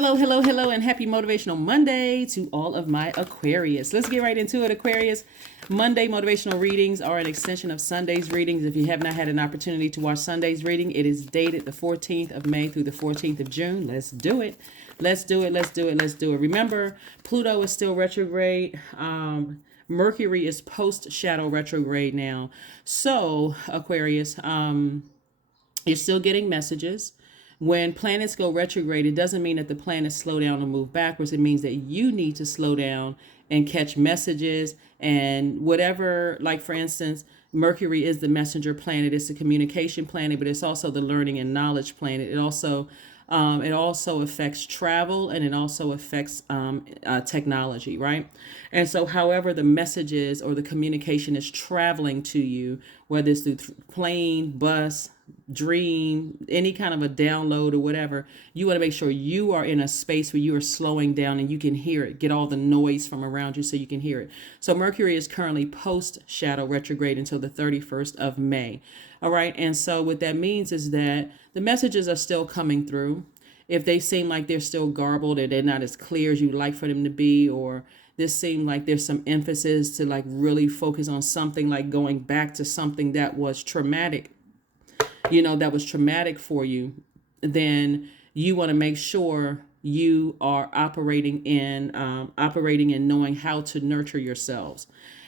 Hello, hello, hello, and happy Motivational Monday to all of my Aquarius. Let's get right into it, Aquarius. Monday motivational readings are an extension of Sunday's readings. If you have not had an opportunity to watch Sunday's reading, it is dated the 14th of May through the 14th of June. Let's do it. Let's do it. Let's do it. Let's do it. Remember, Pluto is still retrograde. Mercury is post-shadow retrograde now. So, Aquarius, you're still getting messages. When planets go retrograde, it doesn't mean that the planets slow down or move backwards. It means that you need to slow down and catch messages and whatever, like for instance, Mercury is the messenger planet. It's the communication planet, but it's also the learning and knowledge planet. It also affects travel, and it also affects technology, right? And so, however, the messages or the communication is traveling to you, whether it's through plane, bus, dream, any kind of a download or whatever, you want to make sure you are in a space where you are slowing down and you can hear it, get all the noise from around you so you can hear it. So Mercury is currently post shadow retrograde until the 31st of May. All right. And so what that means is that the messages are still coming through. If they seem like they're still garbled or they're not as clear as you'd like for them to be, or this seemed like there's some emphasis to like really focus on something, like going back to something that was traumatic, that was traumatic for you, then you want to make sure you are operating in knowing how to nurture yourselves.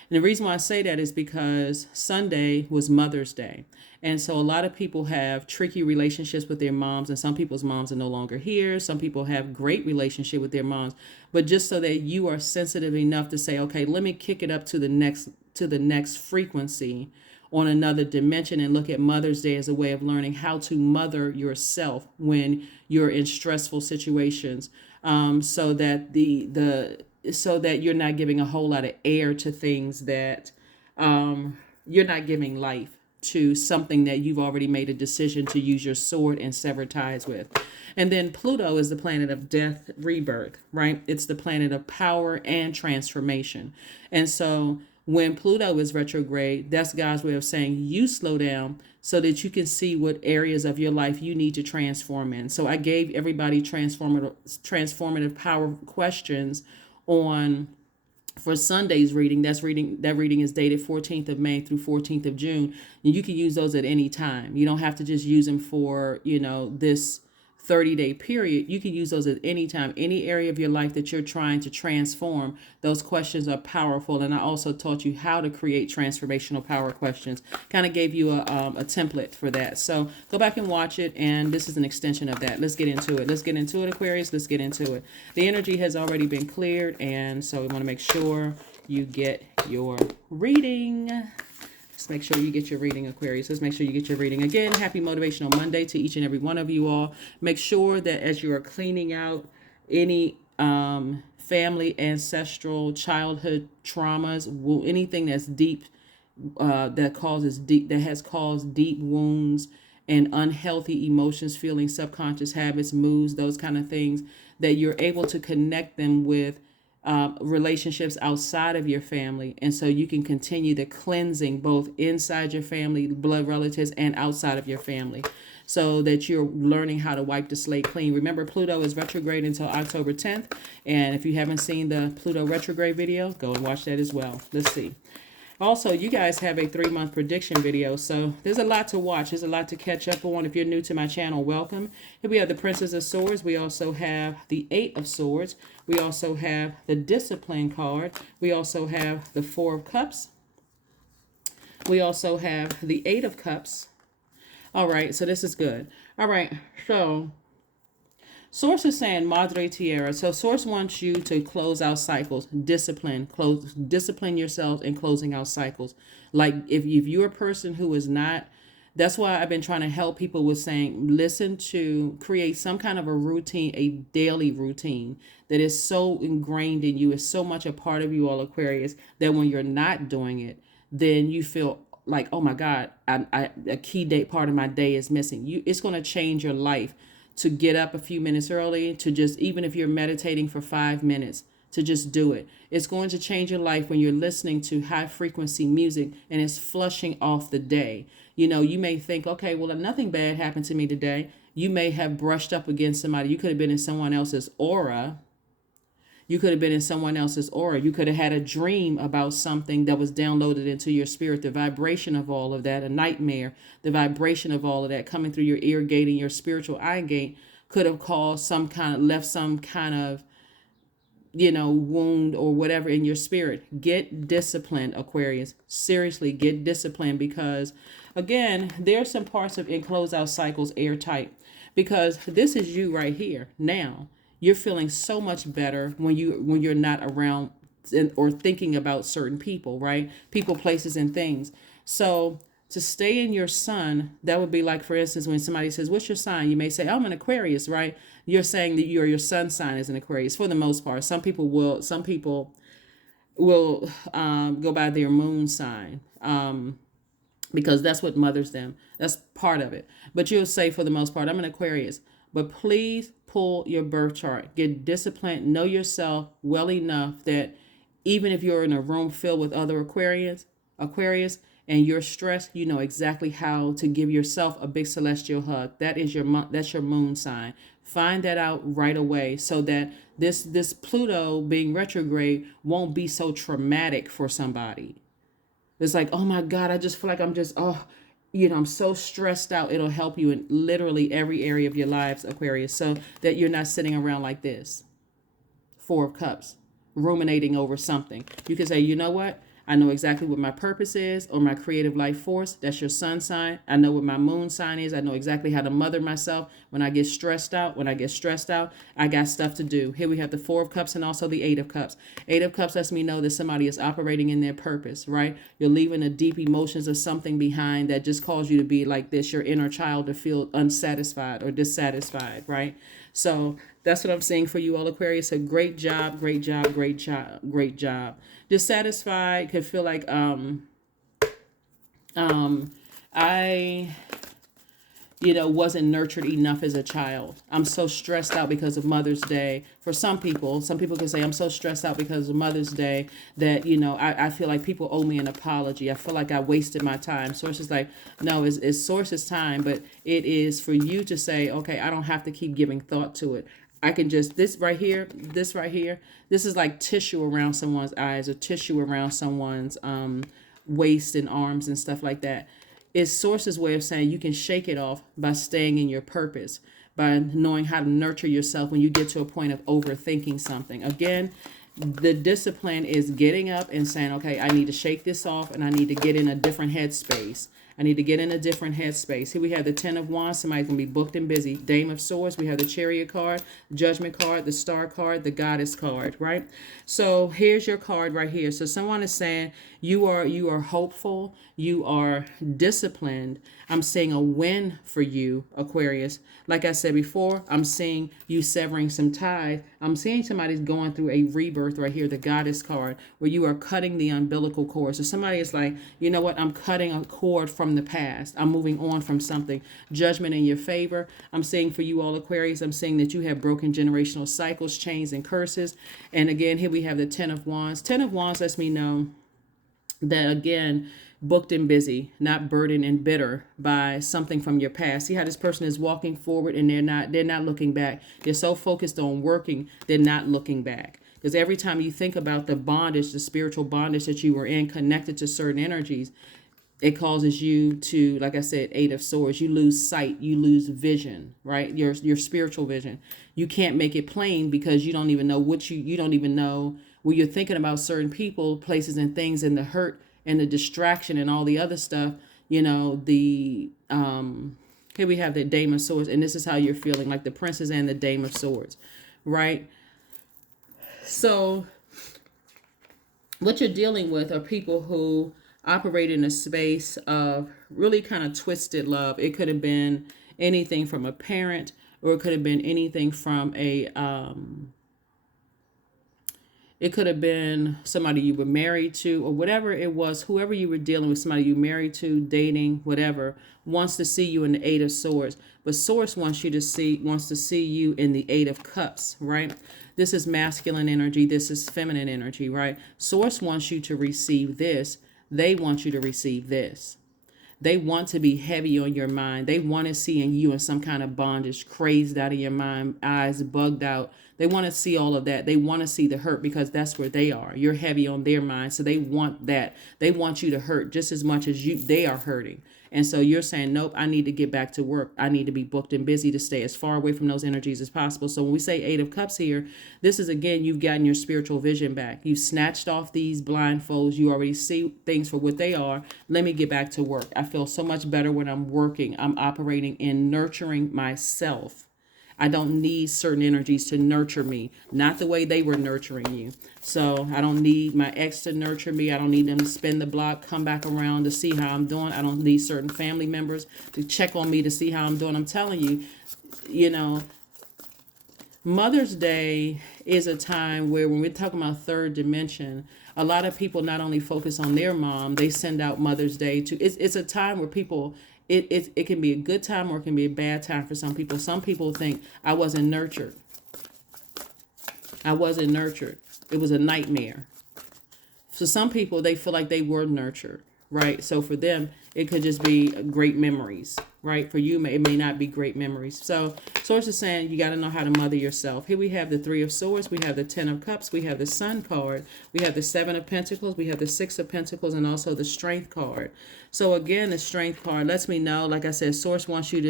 And the reason why I say that is because Sunday was Mother's Day. And so a lot of people have tricky relationships with their moms, and some people's moms are no longer here. Some people have great relationship with their moms, but just so that you are sensitive enough to say, okay, let me kick it up to the next frequency on another dimension and look at Mother's Day as a way of learning how to mother yourself when you're in stressful situations, so that so that you're not giving a whole lot of air to things that you're not giving life to something that you've already made a decision to use your sword and sever ties with. And then Pluto is the planet of death, rebirth, right? It's the planet of power and transformation. And so when Pluto is retrograde, that's God's way of saying you slow down so that you can see what areas of your life you need to transform in. So I gave everybody transformative power questions on for Sunday's reading. That reading is dated 14th of May through 14th of June. And you can use those at any time. You don't have to just use them for, this 30-day period. You can use those at any time, any area of your life that you're trying to transform. Those questions are powerful. And I also taught you how to create transformational power questions. Kind of gave you a template for that. So go back and watch it. And this is an extension of that. Let's get into it. Let's get into it, Aquarius. Let's get into it. The energy has already been cleared. And so we want to make sure you get your reading. Let's make sure you get your reading, Aquarius. Let's make sure you get your reading. Again, happy Motivational Monday to each and every one of you all. Make sure that as you are cleaning out any family, ancestral, childhood traumas, anything that's deep, that has caused deep wounds and unhealthy emotions, feelings, subconscious habits, moods, those kind of things, that you're able to connect them with relationships outside of your family, and so you can continue the cleansing both inside your family, blood relatives, and outside of your family, so that you're learning how to wipe the slate clean. Remember, Pluto is retrograde until October 10th, and if you haven't seen the Pluto retrograde video, go and watch that as well. Let's see. Also, you guys have a 3-month prediction video, so there's a lot to watch. There's a lot to catch up on. If you're new to my channel, welcome. Here we have the Princess of Swords. We also have the 8 of Swords. We also have the Discipline card. We also have the 4 of Cups. We also have the 8 of Cups. All right, so this is good. All right, so Source is saying Madre Tierra. So Source wants you to close out cycles, discipline yourself in closing out cycles. Like if you're a person who is not, that's why I've been trying to help people with saying, listen to create some kind of a routine, a daily routine that is so ingrained in you, is so much a part of you all, Aquarius, that when you're not doing it, then you feel like, oh my God, a key part of my day is missing. It's going to change your life to get up a few minutes early, to just, even if you're meditating for 5 minutes, to just do it. It's going to change your life when you're listening to high frequency music and it's flushing off the day. You may think, okay, well, nothing bad happened to me today. You may have brushed up against somebody. You could have been in someone else's aura. You could have been in someone else's aura. You could have had a dream about something that was downloaded into your spirit. The vibration of all of that, a nightmare, the vibration of all of that coming through your ear gate and your spiritual eye gate could have caused left some kind of, wound or whatever in your spirit. Get disciplined, Aquarius. Seriously, get disciplined, because again, there's some parts of in closeout cycles airtight, because this is you right here now. You're feeling so much better when you're not around or thinking about certain people, right? People, places, and things. So to stay in your sun, that would be like, for instance, when somebody says, "What's your sign?" You may say, "I'm an Aquarius," right? You're saying that your sun sign is an Aquarius for the most part. Some people will go by their moon sign. Because that's what mothers them. That's part of it. But you'll say, for the most part, I'm an Aquarius. But please pull your birth chart. Get disciplined. Know yourself well enough that even if you're in a room filled with other Aquarius, and you're stressed, you know exactly how to give yourself a big celestial hug. That's your moon sign. Find that out right away, so that this Pluto being retrograde won't be so traumatic for somebody. It's like, oh my God, I just feel like I'm so stressed out. It'll help you in literally every area of your lives, Aquarius, so that you're not sitting around like this. Four of Cups, ruminating over something. You can say, you know what? I know exactly what my purpose is, or my creative life force. That's your sun sign. I know what my moon sign is. I know exactly how to mother myself when I get stressed out. I got stuff to do. Here we have the Four of Cups and also the Eight of Cups. Eight of Cups lets me know that somebody is operating in their purpose, right? You're leaving the deep emotions of something behind that just caused you to be like this, your inner child, to feel unsatisfied or dissatisfied, right? So that's what I'm saying for you all, Aquarius. So great job, great job, great job, great job. Dissatisfied could feel like I wasn't nurtured enough as a child. I'm so stressed out because of Mother's Day. For some people can say, I'm so stressed out because of Mother's Day that, I feel like people owe me an apology. I feel like I wasted my time. Source is like, no, it's Source's time, but it is for you to say, okay, I don't have to keep giving thought to it. I can just, this right here, this is like tissue around someone's eyes, or tissue around someone's waist and arms and stuff like that. It's Source's way of saying you can shake it off by staying in your purpose, by knowing how to nurture yourself when you get to a point of overthinking something. Again, the discipline is getting up and saying, okay, I need to shake this off, and I need to get in a different headspace. Here we have the Ten of Wands. Somebody's going to be booked and busy. Dame of Swords. We have the Chariot card, Judgment card, the Star card, the Goddess card, right? So here's your card right here. So someone is saying you are hopeful. You are disciplined. I'm seeing a win for you, Aquarius. Like I said before, I'm seeing you severing some ties. I'm seeing somebody's going through a rebirth right here, the Goddess card, where you are cutting the umbilical cord. So somebody is like, you know what? I'm cutting a cord from the past. I'm moving on from something. Judgment in your favor. I'm seeing for you all, Aquarius, I'm seeing that you have broken generational cycles, chains, and curses. And again, here we have the Ten of Wands. Ten of Wands lets me know that, again, booked and busy, not burdened and bitter by something from your past. See how this person is walking forward, and they're not looking back. They're so focused on working, they're not looking back. Because every time you think about the bondage, the spiritual bondage that you were in, connected to certain energies, it causes you to, like I said, Eight of Swords. You lose sight, you lose vision, right? Your spiritual vision. You can't make it plain because you don't even know you don't even know when you're thinking about certain people, places, and things, and the hurt and the distraction and all the other stuff. Here we have the Dame of Swords, and this is how you're feeling, like the Princess and the Dame of Swords, right? So what you're dealing with are people who operate in a space of really kind of twisted love. It could have been anything from a parent, or it could have been anything from it could have been somebody you were married to, or whatever it was. Whoever you were dealing with, somebody you married to, dating, whatever, wants to see you in the Eight of Swords. But Source wants to see you in the Eight of Cups, right? This is masculine energy. This is feminine energy, right? Source wants you to receive this. They want you to receive this. They want to be heavy on your mind. They want to see in you in some kind of bondage, crazed out of your mind, eyes bugged out. They want to see all of that. They want to see the hurt because that's where they are. You're heavy on their mind. So they want that. They want you to hurt just as much as they are hurting. And so you're saying, nope, I need to get back to work. I need to be booked and busy to stay as far away from those energies as possible. So when we say Eight of Cups here, this is, again, you've gotten your spiritual vision back. You've snatched off these blindfolds. You already see things for what they are. Let me get back to work. I feel so much better when I'm working. I'm operating in nurturing myself. I don't need certain energies to nurture me, not the way they were nurturing you. So I don't need my ex to nurture me. I don't need them to spin the block, come back around to see how I'm doing. I don't need certain family members to check on me to see how I'm doing. I'm telling you, Mother's Day is a time where when we're talking about third dimension, a lot of people not only focus on their mom, they send out Mother's Day to, it's a time where people, it can be a good time or it can be a bad time for some people. Some people think, I wasn't nurtured. I wasn't nurtured. It was a nightmare. So some people, they feel like they were nurtured, right? So for them, it could just be great memories, right? For you, it may not be great memories. So Source is saying you got to know how to mother yourself. Here we have the Three of Swords. We have the Ten of Cups. We have the Sun card. We have the Seven of Pentacles. We have the Six of Pentacles and also the Strength card. So again, the Strength card lets me know, like I said, Source wants you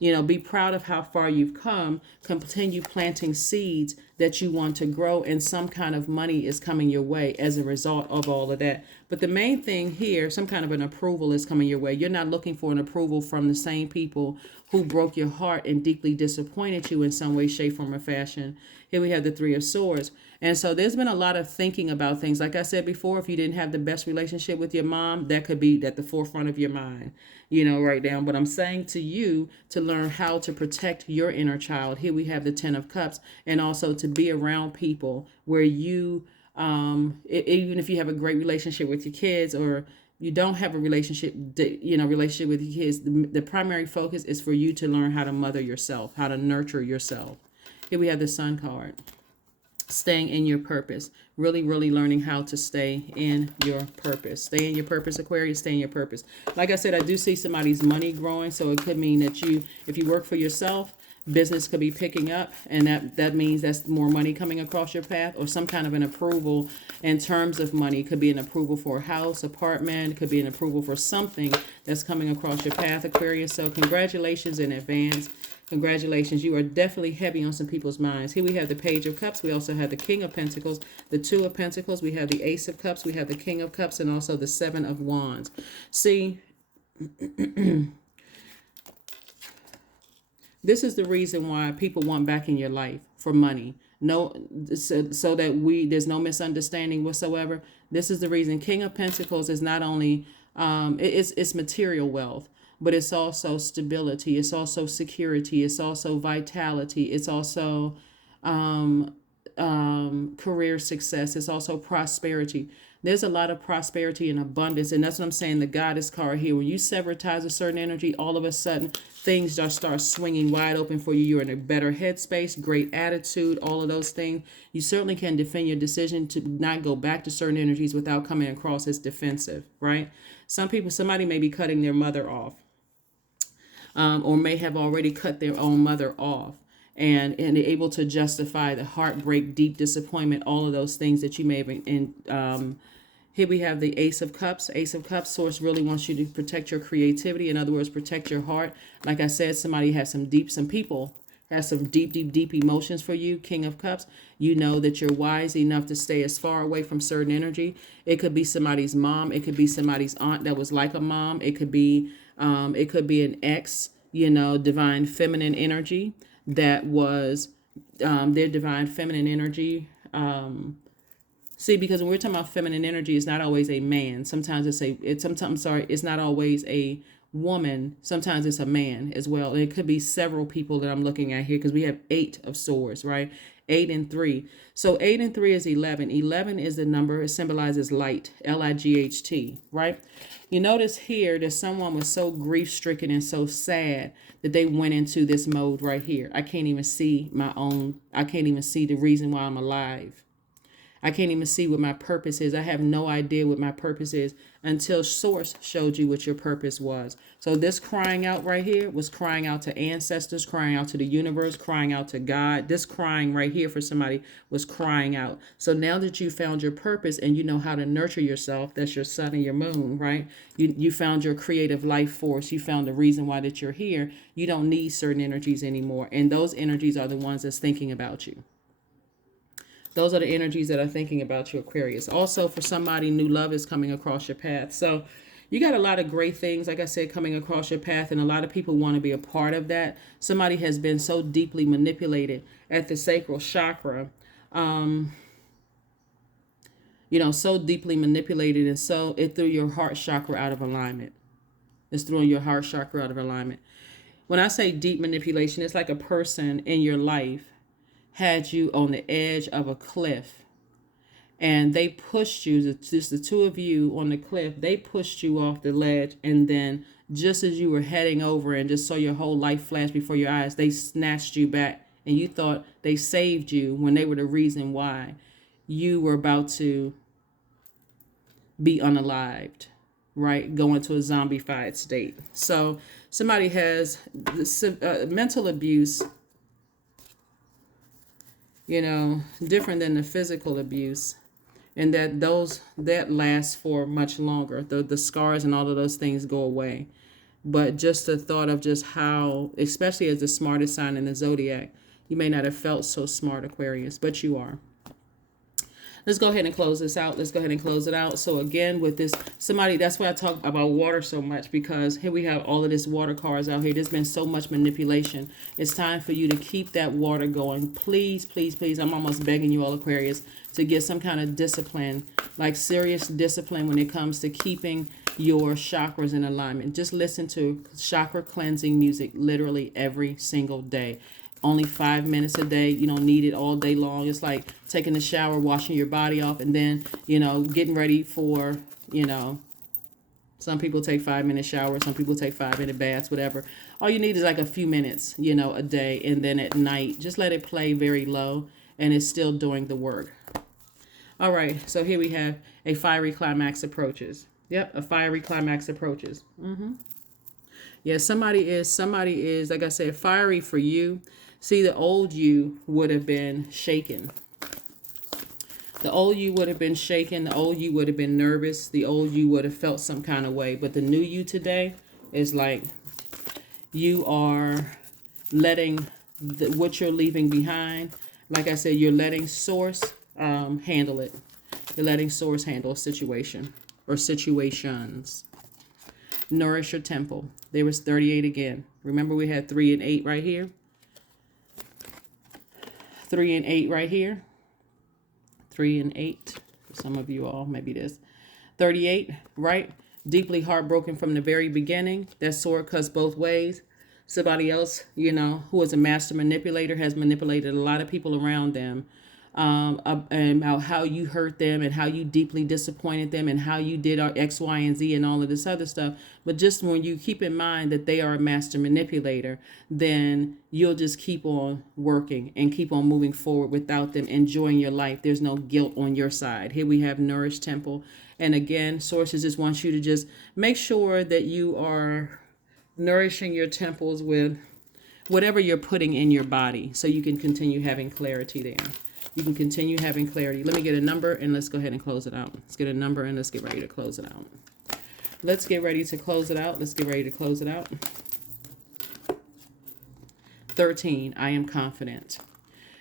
to, be proud of how far you've come. Continue planting seeds that you want to grow, and some kind of money is coming your way as a result of all of that. But the main thing here, some kind of an approval is coming your way. You're not looking for an approval from the same people who broke your heart and deeply disappointed you in some way, shape, form, or fashion. Here we have the Three of Swords. And so there's been a lot of thinking about things. Like I said before, if you didn't have the best relationship with your mom, that could be at the forefront of your mind, right now. But I'm saying to you to learn how to protect your inner child. Here we have the Ten of Cups, and also to be around people where you, even if you have a great relationship with your kids, or you don't have a relationship with your kids, the primary focus is for you to learn how to mother yourself, how to nurture yourself. Here we have the Sun card. Staying in your purpose, really learning how to stay in your purpose. Stay in your purpose, Aquarius. Stay in your purpose. Like I said, I do see somebody's money growing, so it could mean that if you work for yourself, business could be picking up, and that means that's more money coming across your path, or some kind of an approval in terms of money. Could be an approval for a house, apartment, could be an approval for something that's coming across your path, Aquarius. So congratulations in advance. Congratulations. You are definitely heavy on some people's minds. Here we have the Page of Cups. We also have the King of Pentacles, the Two of Pentacles. We have the Ace of Cups. We have the King of Cups, and also the Seven of Wands. See, this is the reason why people want back in your life, for money. No, so that there's no misunderstanding whatsoever. This is the reason. King of Pentacles is not only it's material wealth, but it's also stability. It's also security. It's also vitality. It's also career success. It's also prosperity. There's a lot of prosperity and abundance, and that's what I'm saying. The Goddess card here, when you sever ties a certain energy, all of a sudden things just start swinging wide open for you. You're in a better headspace, great attitude, all of those things. You certainly can defend your decision to not go back to certain energies without coming across as defensive, right? Somebody may be cutting their mother off, or may have already cut their own mother off. And able to justify the heartbreak, deep disappointment, all of those things that you may have. Here we have the Ace of Cups. Ace of Cups, Source really wants you to protect your creativity. In other words, protect your heart. Like I said, some people have some deep emotions for you. King of Cups, you know that you're wise enough to stay as far away from certain energy. It could be somebody's mom. It could be somebody's aunt that was like a mom. It could be an ex, divine feminine energy. That was their divine feminine energy. Because when we're talking about feminine energy, it's not always a man. Sometimes it's not always a woman. Sometimes it's a man as well. And it could be several people that I'm looking at here, because we have 8 of Swords, right? 8 and 3. So 8 and 3 is 11. 11 is the number. It symbolizes light, Light, right? You notice here that someone was so grief-stricken and so sad that they went into this mode right here. I can't even see the reason why I'm alive. I can't even see what my purpose is. I have no idea what my purpose is until Source showed you what your purpose was. So this crying out right here was crying out to ancestors, crying out to the universe, crying out to God. This crying right here for somebody was crying out. So now that you found your purpose and you know how to nurture yourself, that's your sun and your moon, right? You found your creative life force. You found the reason why that you're here. You don't need certain energies anymore. And those energies are the ones that's thinking about you. Those are the energies that are thinking about you, Aquarius. Also, for somebody, new love is coming across your path. So you got a lot of great things, like I said, coming across your path, and a lot of people want to be a part of that. Somebody has been so deeply manipulated at the sacral chakra, so deeply manipulated, and so it threw your heart chakra out of alignment. It's throwing your heart chakra out of alignment. When I say deep manipulation, it's like a person in your life had you on the edge of a cliff and they pushed you, just the two of you on the cliff, they pushed you off the ledge, and then just as you were heading over and just saw your whole life flash before your eyes, they snatched you back, and you thought they saved you when they were the reason why you were about to be unalived, right? Go into a zombified state. So somebody has mental abuse, different than the physical abuse, and that lasts for much longer. The scars and all of those things go away. But just the thought of just how, especially as the smartest sign in the zodiac, you may not have felt so smart, Aquarius, but you are. Let's go ahead and close this out. Let's go ahead and close it out. So again, with this, that's why I talk about water so much, because here we have all of this water cards out here. There's been so much manipulation. It's time for you to keep that water going. Please, please, please. I'm almost begging you all, Aquarius, to get some kind of discipline, like serious discipline when it comes to keeping your chakras in alignment. Just listen to chakra cleansing music literally every single day. Only 5 minutes a day. You don't need it all day long. It's like taking a shower, washing your body off, and then, getting ready for, some people take 5-minute showers, some people take 5-minute baths, whatever. All you need is like a few minutes, a day. And then at night, just let it play very low, and it's still doing the work. All right. So here we have a fiery climax approaches. Yep. A fiery climax approaches. Yeah. Somebody is, like I said, fiery for you. See, the old you would have been shaken. The old you would have been shaken. The old you would have been nervous. The old you would have felt some kind of way. But the new you today is like you are letting what you're leaving behind. Like I said, you're letting Source handle it. You're letting Source handle a situation or situations. Nourish your temple. There was 38 again. Remember, we had 3 and 8 right here. 3 and 8 right here. 3 and 8. For some of you all, maybe this. 38, right? Deeply heartbroken from the very beginning. That sword cuts both ways. Somebody else, who is a master manipulator, has manipulated a lot of people around them. And about how you hurt them and how you deeply disappointed them and how you did X, Y, and Z and all of this other stuff. But just when you keep in mind that they are a master manipulator, then you'll just keep on working and keep on moving forward without them, enjoying your life. There's no guilt on your side. Here we have Nourished Temple. And again, sources just want you to just make sure that you are nourishing your temples with whatever you're putting in your body so you can continue having clarity there. You can continue having clarity. Let me get a number and let's go ahead and close it out. Let's get a number and let's get ready to close it out. Let's get ready to close it out. Let's get ready to close it out. 13, I am confident.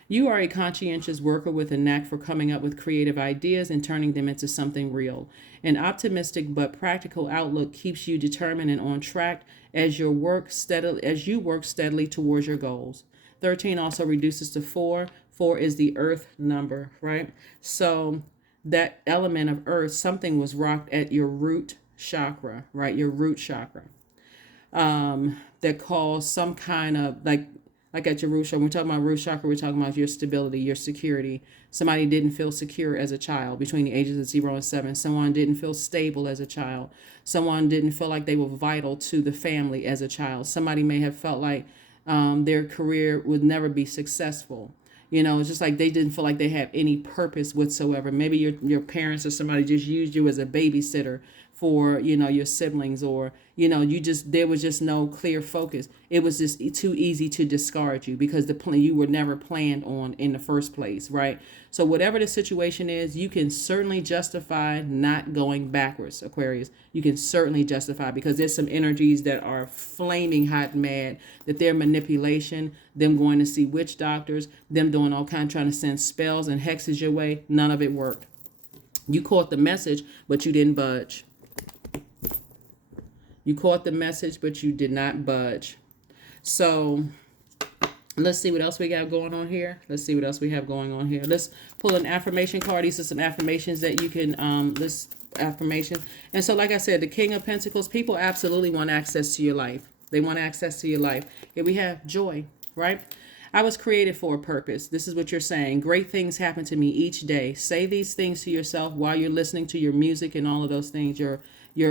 You are a conscientious worker with a knack for coming up with creative ideas and turning them into something real. An optimistic but practical outlook keeps you determined and on track as you work steadily towards your goals. 13 also reduces to 4. 4 is the earth number, right? So that element of earth, something was rocked at your root chakra, right? Your root chakra. That caused some kind of like at your root chakra. When we're talking about root chakra, we're talking about your stability, your security. Somebody didn't feel secure as a child between the ages of 0 and 7. Someone didn't feel stable as a child. Someone didn't feel like they were vital to the family as a child. Somebody may have felt like their career would never be successful. You know, it's just like they didn't feel like they had any purpose whatsoever. Maybe your parents or somebody just used you as a babysitter for, you know, your siblings, or, you know, there was just no clear focus. It was just too easy to discard you because the plan, you were never planned on in the first place, right? So whatever the situation is, you can certainly justify not going backwards, Aquarius. You can certainly justify, because there's some energies that are flaming hot mad, that their manipulation, them going to see witch doctors, them doing all kind, trying to send spells and hexes your way, none of it worked. You caught the message, but you didn't budge. You caught the message, but you did not budge. So let's see what else we got going on here. Let's see what else we have going on here. Let's pull an affirmation card. These are some affirmations that you can list affirmation. And so, like I said, the King of Pentacles, people absolutely want access to your life. They want access to your life. Here we have joy, right? I was created for a purpose. This is what you're saying. Great things happen to me each day. Say these things to yourself while you're listening to your music and all of those things, your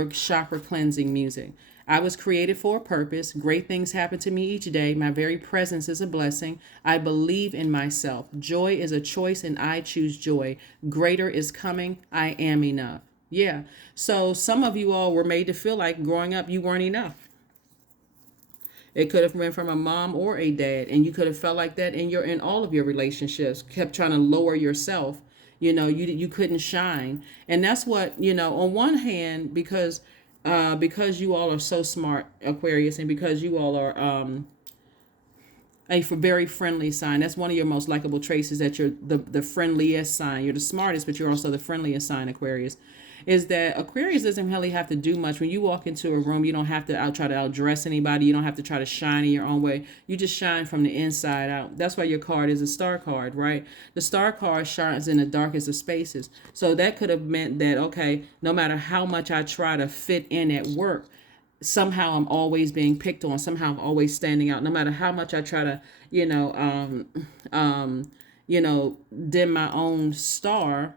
chakra cleansing music. I was created for a purpose. Great things happen to me each day. My very presence is a blessing. I believe in myself. Joy is a choice and I choose joy. Greater is coming. I am enough. Yeah. So some of you all were made to feel like growing up you weren't enough. It could have been from a mom or a dad, and you could have felt like that in all of your relationships, kept trying to lower yourself. You know, you couldn't shine. And that's what, you know, on one hand, because you all are so smart, Aquarius, and because you all are a very friendly sign. That's one of your most likable traits, is that you're the friendliest sign. You're the smartest, but you're also the friendliest sign, Aquarius. Is that Aquarius doesn't really have to do much. When you walk into a room, you don't have to try to outdress anybody. You don't have to try to shine in your own way. You just shine from the inside out. That's why your card is a star card, right? The star card shines in the darkest of spaces. So that could have meant that, okay, no matter how much I try to fit in at work, somehow I'm always being picked on. Somehow I'm always standing out. No matter how much I try to, dim my own star,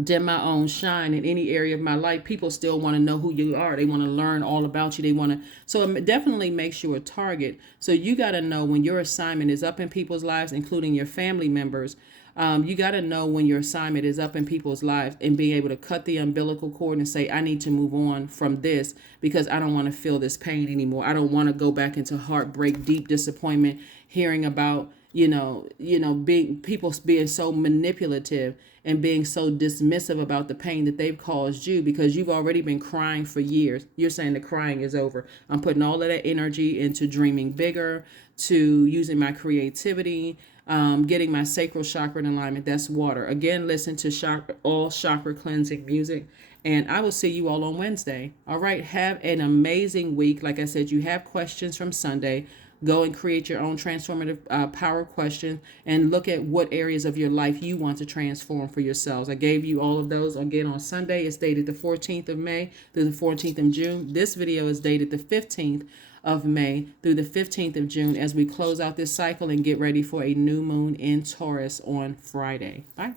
dim my own shine in any area of my life, people still want to know who you are. They want to learn all about you. They want to, so it definitely makes you a target. So you got to know when your assignment is up in people's lives, including your family members. You got to know when your assignment is up in people's lives and being able to cut the umbilical cord and say, I need to move on from this because I don't want to feel this pain anymore. I don't want to go back into heartbreak, deep disappointment, hearing about, people being so manipulative and being so dismissive about the pain that they've caused you, because you've already been crying for years. You're saying the crying is over. I'm putting all of that energy into dreaming bigger, to using my creativity, getting my sacral chakra in alignment. That's water. Again, listen to all chakra cleansing music. And I will see you all on Wednesday. All right. Have an amazing week. Like I said, you have questions from Sunday. Go and create your own transformative power question and look at what areas of your life you want to transform for yourselves. I gave you all of those again on Sunday. It's dated the 14th of May through the 14th of June. This video is dated the 15th of May through the 15th of June as we close out this cycle and get ready for a new moon in Taurus on Friday. Bye.